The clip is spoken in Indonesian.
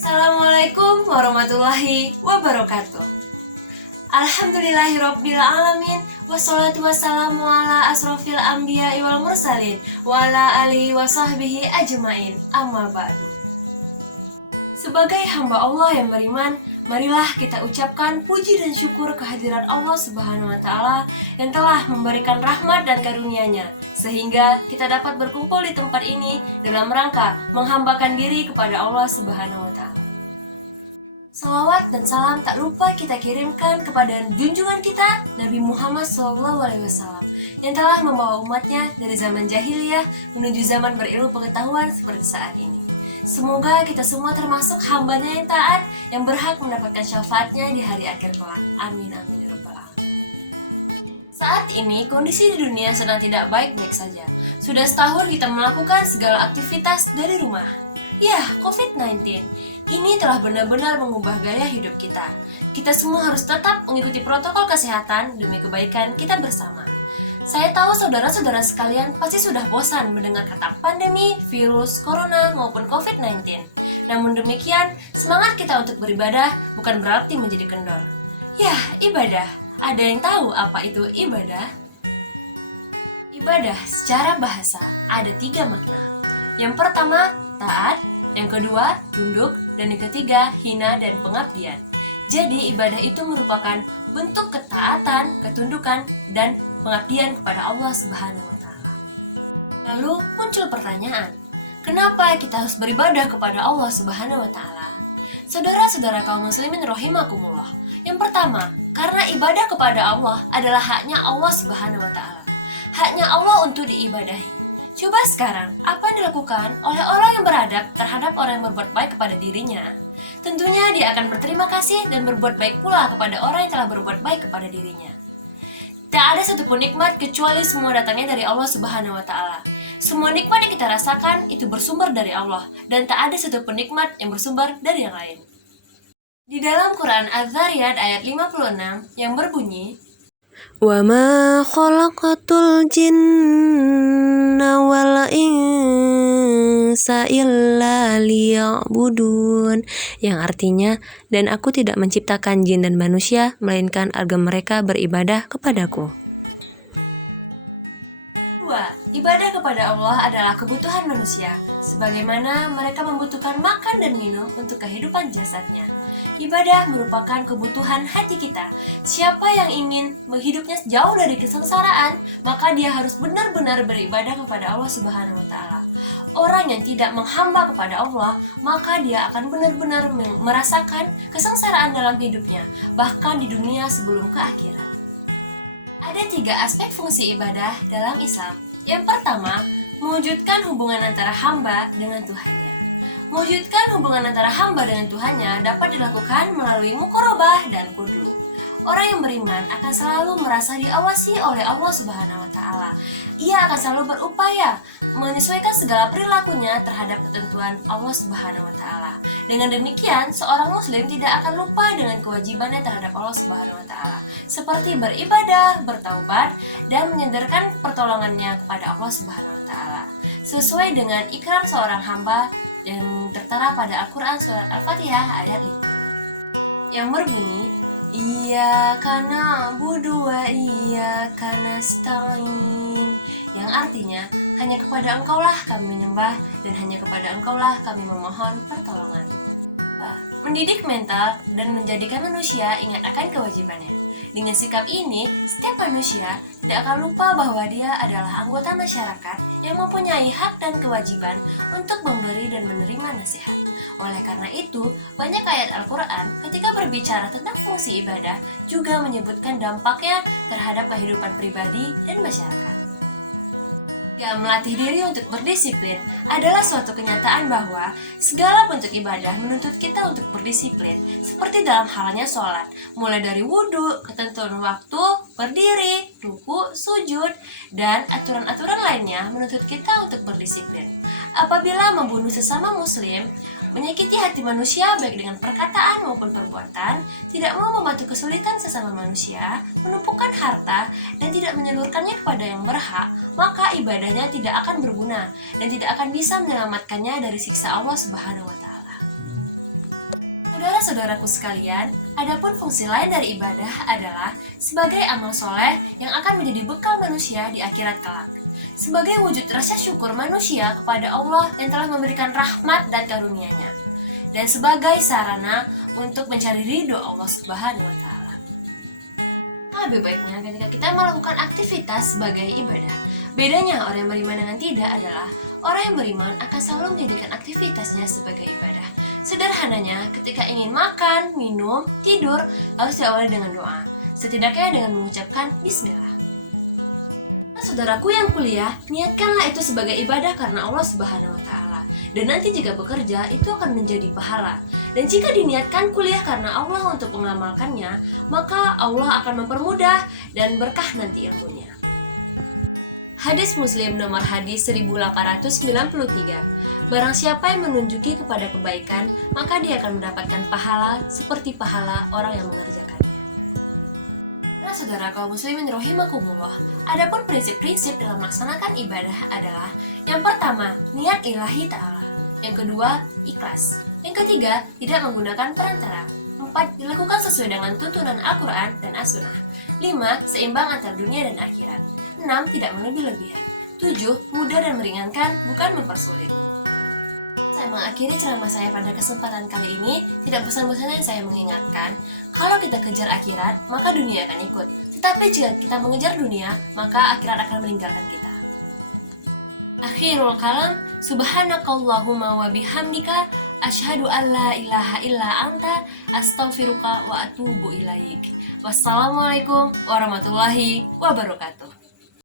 Assalamualaikum warahmatullahi wabarakatuh. Alhamdulillahirabbil alamin, wassalatu wassalamu ala asrofil anbiya wal mursalin wa ala alihi wa sahbihi ajmain. Amma ba'du. Sebagai hamba Allah yang beriman, marilah kita ucapkan puji dan syukur kehadiran Allah Subhanahu wa taala yang telah memberikan rahmat dan karunia-Nya sehingga kita dapat berkumpul di tempat ini dalam rangka menghambakan diri kepada Allah Subhanahu wa taala. Salawat dan salam tak lupa kita kirimkan kepada junjungan kita Nabi Muhammad SAW yang telah membawa umatnya dari zaman jahiliyah menuju zaman berilmu pengetahuan seperti saat ini. Semoga kita semua termasuk hambanya yang taat yang berhak mendapatkan syafaatnya di hari akhir kelak. Amin amin ya rabbal alamin. Saat ini kondisi di dunia sedang tidak baik-baik saja. Sudah setahun kita melakukan segala aktivitas dari rumah. Ya, COVID-19 ini telah benar-benar mengubah gaya hidup kita. Kita semua harus tetap mengikuti protokol kesehatan demi kebaikan kita bersama. Saya tahu saudara-saudara sekalian pasti sudah bosan mendengar kata pandemi, virus, corona, maupun COVID-19. Namun demikian, semangat kita untuk beribadah bukan berarti menjadi kendor. Ya, ibadah. Ada yang tahu apa itu ibadah? Ibadah secara bahasa ada 3 makna. Yang pertama, taat. Yang kedua, tunduk. Dan yang ketiga, hina dan pengabdian. Jadi, ibadah itu merupakan bentuk ketaatan, ketundukan, dan pengabdian kepada Allah Subhanahu wa taala. Lalu muncul pertanyaan, kenapa kita harus beribadah kepada Allah Subhanahu wa taala? Saudara-saudara kaum muslimin rahimakumullah. Yang pertama, karena ibadah kepada Allah adalah haknya Allah Subhanahu wa taala. Haknya Allah untuk diibadahi. Coba sekarang, apa yang dilakukan oleh orang yang beradab terhadap orang yang berbuat baik kepada dirinya? Tentunya dia akan berterima kasih dan berbuat baik pula kepada orang yang telah berbuat baik kepada dirinya. Tak ada satupun nikmat kecuali semua datangnya dari Allah Subhanahu wa taala. Semua nikmat yang kita rasakan itu bersumber dari Allah dan tak ada satupun nikmat yang bersumber dari yang lain. Di dalam Quran Az-Zariyat ayat 56 yang berbunyi, وَمَا خَلَقْتُ الْجِنَّ وَالْإِنسَ إِلَّا لِيَعْبُدُونَ, yang artinya, dan aku tidak menciptakan jin dan manusia melainkan agar mereka beribadah kepadaku. 2. Ibadah kepada Allah adalah kebutuhan manusia, sebagaimana mereka membutuhkan makan dan minum untuk kehidupan jasadnya. Ibadah merupakan kebutuhan hati kita. Siapa yang ingin hidupnya jauh dari kesengsaraan, maka dia harus benar-benar beribadah kepada Allah Subhanahu wa taala. Orang yang tidak menghamba kepada Allah, maka dia akan benar-benar merasakan kesengsaraan dalam hidupnya, bahkan di dunia sebelum ke akhirat. Ada 3 aspek fungsi ibadah dalam Islam. Yang pertama, mewujudkan hubungan antara hamba dengan Tuhannya. Mewujudkan hubungan antara hamba dengan Tuhannya dapat dilakukan melalui muqarabah dan kudu. Orang yang beriman akan selalu merasa diawasi oleh Allah Subhanahu wa taala. Ia akan selalu berupaya menyesuaikan segala perilakunya terhadap ketentuan Allah Subhanahu wa taala. Dengan demikian, seorang muslim tidak akan lupa dengan kewajibannya terhadap Allah Subhanahu wa taala, seperti beribadah, bertaubat, dan menyandarkan pertolongannya kepada Allah Subhanahu wa taala, sesuai dengan ikrar seorang hamba yang tertera pada Al-Quran surat Al-Fatihah ayat 5 yang berbunyi, Iyyaka na'budu wa iyyaka nasta'in, yang artinya hanya kepada Engkaulah kami menyembah dan hanya kepada Engkaulah kami memohon pertolongan. Mendidik mental dan menjadikan manusia ingat akan kewajibannya. Dengan sikap ini, setiap manusia tidak akan lupa bahwa dia adalah anggota masyarakat yang mempunyai hak dan kewajiban untuk memberi dan menerima nasihat. Oleh karena itu, banyak ayat Al-Quran ketika berbicara tentang fungsi ibadah juga menyebutkan dampaknya terhadap kehidupan pribadi dan masyarakat. Melatih diri untuk berdisiplin adalah suatu kenyataan bahwa segala bentuk ibadah menuntut kita untuk berdisiplin, seperti dalam halnya sholat, mulai dari wudhu, ketentuan waktu, berdiri, ruku, sujud, dan aturan-aturan lainnya menuntut kita untuk berdisiplin. Apabila membunuh sesama muslim, menyakiti hati manusia baik dengan perkataan maupun perbuatan, tidak mau membantu kesulitan sesama manusia, menumpukan harta, dan tidak menyalurkannya kepada yang berhak, maka ibadahnya tidak akan berguna dan tidak akan bisa menyelamatkannya dari siksa Allah Subhanahu wa taala. Saudara-saudaraku sekalian, adapun fungsi lain dari ibadah adalah sebagai amal soleh yang akan menjadi bekal manusia di akhirat kelak. Sebagai wujud rasa syukur manusia kepada Allah yang telah memberikan rahmat dan karunia-Nya, dan sebagai sarana untuk mencari ridho Allah Subhanahu wa Ta'ala. Lebih baiknya ketika kita melakukan aktivitas sebagai ibadah. Bedanya orang yang beriman dengan tidak adalah orang yang beriman akan selalu menjadikan aktivitasnya sebagai ibadah. Sederhananya, ketika ingin makan, minum, tidur, harus diawali dengan doa, setidaknya dengan mengucapkan Bismillah. Saudaraku yang kuliah, niatkanlah itu sebagai ibadah karena Allah Subhanahu wa Ta'ala. Dan nanti jika bekerja, itu akan menjadi pahala. Dan jika diniatkan kuliah karena Allah untuk mengamalkannya, maka Allah akan mempermudah dan berkah nanti ilmunya. Hadis Muslim nomor hadis 1893. Barang siapa yang menunjuki kepada kebaikan, maka dia akan mendapatkan pahala seperti pahala orang yang mengerjakannya. Nah, saudara kaum muslimin rahimakumullah, adapun prinsip-prinsip dalam melaksanakan ibadah adalah: yang pertama, niat ilahi ta'ala; yang kedua, ikhlas; yang ketiga, tidak menggunakan perantara; 4, dilakukan sesuai dengan tuntunan Al-Quran dan As-Sunnah; 5, seimbang antara dunia dan akhirat; 6, tidak melebih-lebihan; 7, mudah dan meringankan, bukan mempersulit. Saya mengakhiri ceramah saya pada kesempatan kali ini. Tidak bosan-bosannya saya mengingatkan, kalau kita kejar akhirat, maka dunia akan ikut. Tetapi jika kita mengejar dunia, maka akhirat akan meninggalkan kita. Akhirul kalam, subhanakallahumma wa bihamdika, asyhadu an la ilaha illa anta, astaghfiruka wa atubu ilaik. Wassalamualaikum warahmatullahi wabarakatuh.